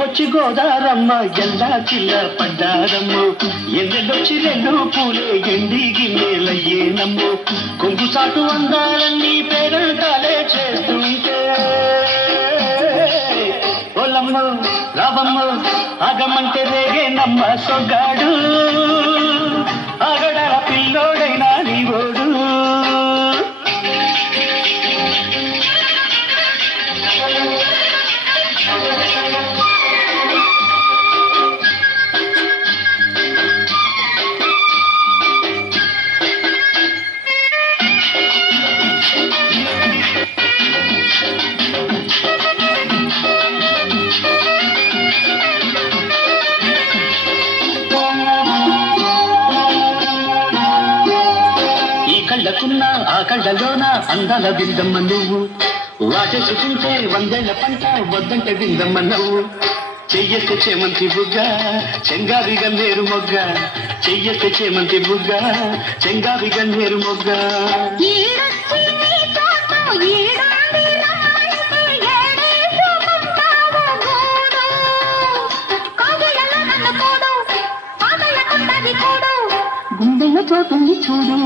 వచ్చి గోదారమ్మ ఎల్లా కిల్ల పడ్డారమ్ము ఎన్నెల్లొచ్చి రెండు పూలే ఎండి గిన్నెలయ్యేనమ్ము కొంగు సాటు అందాలన్నీ పేరంటాలే చేస్తుంటే ఓలమ్మ రావమ్మ ఆగమంటే రేగేనమ్మ సొగ్గాడు ఆగడాల పిల్లోడైనా నీవోడు కళ్ళకున్న ఆ కళ్ళలోన అందాల విందమ్మ నువ్వు వాటేసుకుంటే వందేళ్ల పంట వద్దంటే విందమ్మ నువ్వు చెయ్యెత్తే చేమంతి బుగ్గ చెంగావి గన్నేరు మొగ్గ చెయ్యెత్తే చేమంతి బుగ్గ చెంగావి గన్నేరు మొగ్గ గుండెలో చోటుంది చూడు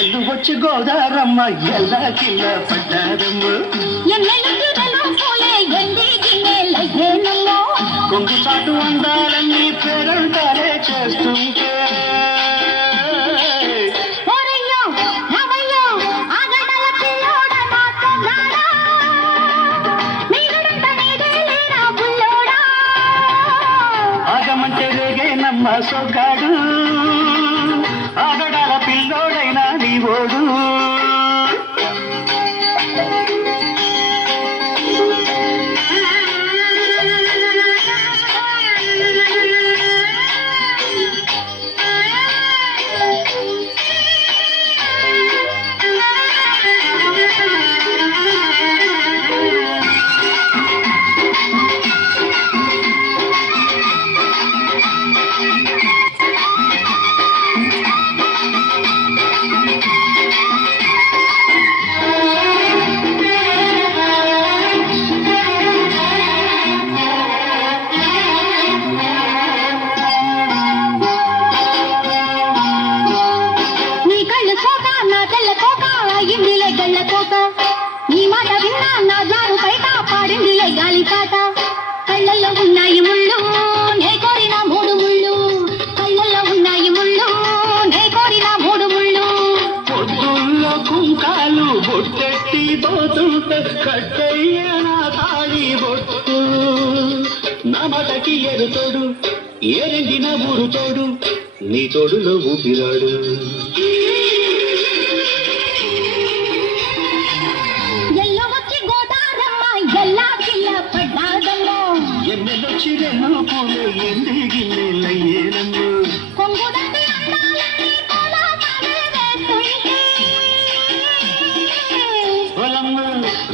ఎల్లు వచ్చి గోదారమ్మ ఎల్లా కిల్ల పడ్డారమ్మ కొంగు చాటు అందాలన్నీ పేరంటాలే చేస్తుంటే ఆగమంటే రేగేనమ్మ సొగ్గాడు ఆగడాల పిల్లోడైనా నీవోడు నీ మాట విన్నా నా జారు బయట పాడిందిలే గాలిపాట కళ్ళల్లో ఉన్నాయి ముళ్ళు నే కోరిన మూడు ముళ్ళు కళ్ళల్లో ఉన్నాయి ముళ్ళు నే కోరిన మూడు ముళ్ళు పొద్దుల్లో కుంకాలు బొట్టెట్టి పోతుంటే కట్టయ్య నా తాళి బొట్టు నా మాటకి ఎరుతోడు ఏరెండిన ఊరు తోడు నీ తోడులో ఊపిరాడు ఎన్నెలొచ్చి రెండు పూలు ఎండి గిన్నెలయ్యేనమ్ము ఓలమ్మ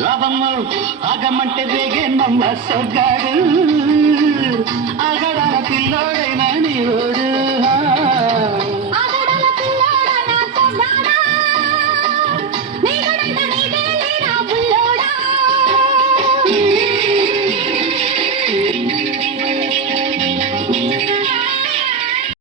రావమ్మ ఆగమంటే రేగేనమ్మ సొగ్గాడు ఆగడాల పిల్లోడైనా నీవోడు